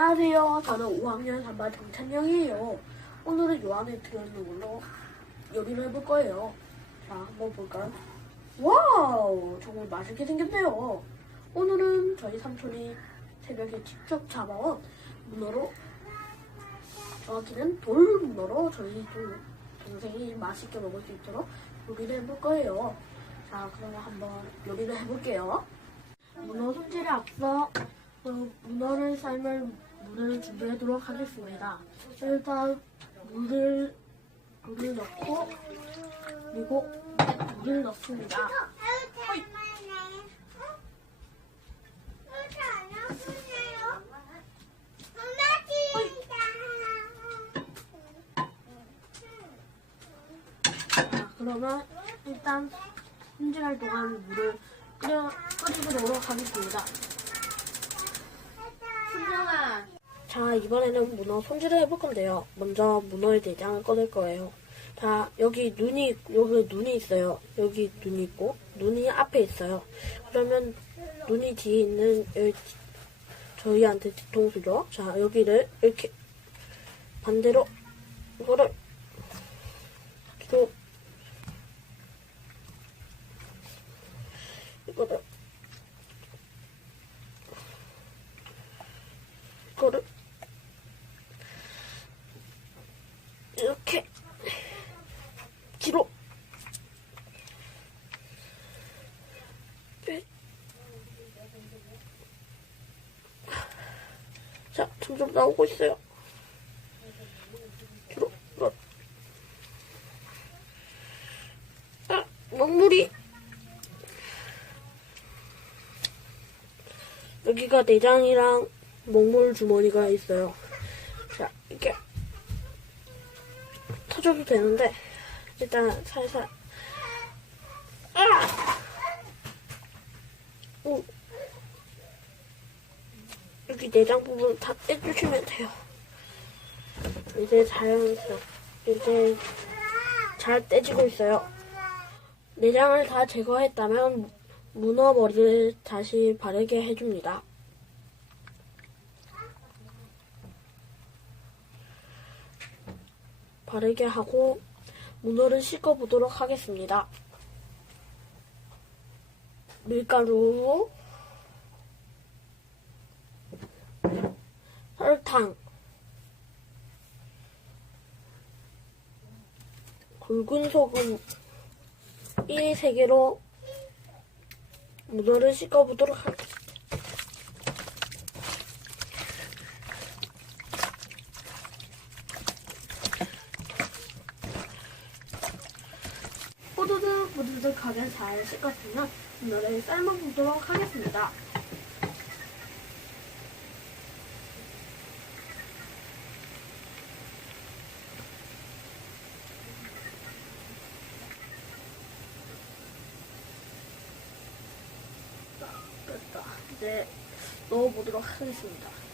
안녕하세요. 저는 5학년 3반 정찬영이에요. 오늘은 요 안에 들어있는 걸로 요리를 해볼 거예요. 자, 한번 볼까요? 와우! 정말 맛있게 생겼네요. 오늘은 저희 삼촌이 새벽에 직접 잡아온 문어로 정확히는 돌문어로 저희 좀 동생이 맛있게 먹을 수 있도록 요리를 해볼 거예요. 자, 그러면 한번 요리를 해볼게요. 문어 손질에 앞서 어, 문어를 삶을 물을 준비하도록 하겠습니다. 일단 물을 물을 넣고 그리고 물을 넣습니다. 자, 그러면 일단 손질할 동안 물을 끓여 끓이도록 하겠습니다. 순정아, 자, 이번에는 문어 손질을 해볼 건데요. 먼저 문어의 내장을 꺼낼 거예요. 자, 여기 눈이, 여기 눈이 있어요. 여기 눈이 있고, 눈이 앞에 있어요. 그러면 눈이 뒤에 있는 여기 저희한테 뒤통수죠. 자, 여기를 이렇게 반대로 이거를 뒤로 이거를 이렇게 뒤로 빼. 자, 점점 나오고 있어요. 뒤로, 이거. 아, 먹물이. 여기가 내장이랑 먹물 주머니가 있어요. 자, 이렇게 터져도 되는데 일단 살살 아! 오. 여기 내장 부분 다 떼주시면 돼요. 이제 자연스럽 이제 잘 떼지고 있어요. 내장을 다 제거했다면 문어 머리를 다시 바르게 해줍니다. 바르게 하고 문어를 씻어보도록 하겠습니다. 밀가루, 설탕, 굵은 소금 이세 개로 문어를 씻어보도록 하겠습니다. 호두득 부두득하게 잘 씻었으면 문어를 삶아보도록 하겠습니다. 됐다. 이제 넣어보도록 하겠습니다.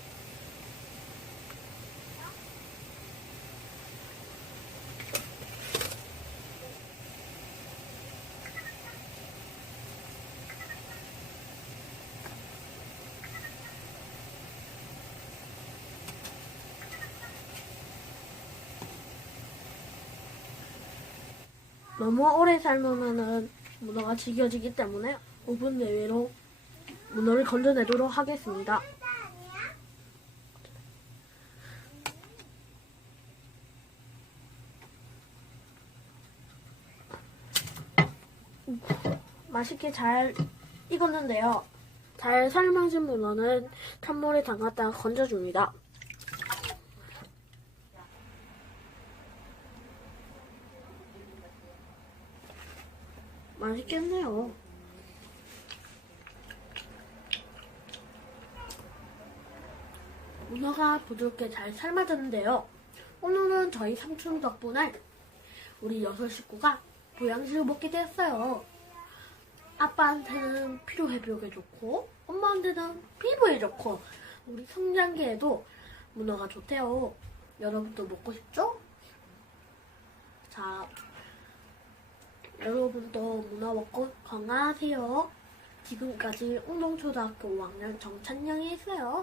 너무 오래 삶으면은 문어가 질겨지기 때문에 5분 내외로 문어를 건져내도록 하겠습니다. 맛있게 잘 익었는데요. 잘 삶아진 문어는 찬물에 담갔다가 건져줍니다. 맛있겠네요. 문어가 부드럽게 잘 삶아졌는데요. 오늘은 저희 삼촌 덕분에 우리 여섯 식구가 보양식을 먹게 됐어요. 아빠한테는 피로 회복에 좋고 엄마한테는 피부에 좋고 우리 성장기에도 문어가 좋대요. 여러분도 먹고 싶죠? 자, 여러분도 문어 먹고 건강하세요. 지금까지 웅동초등학교 5학년 정찬영이었어요.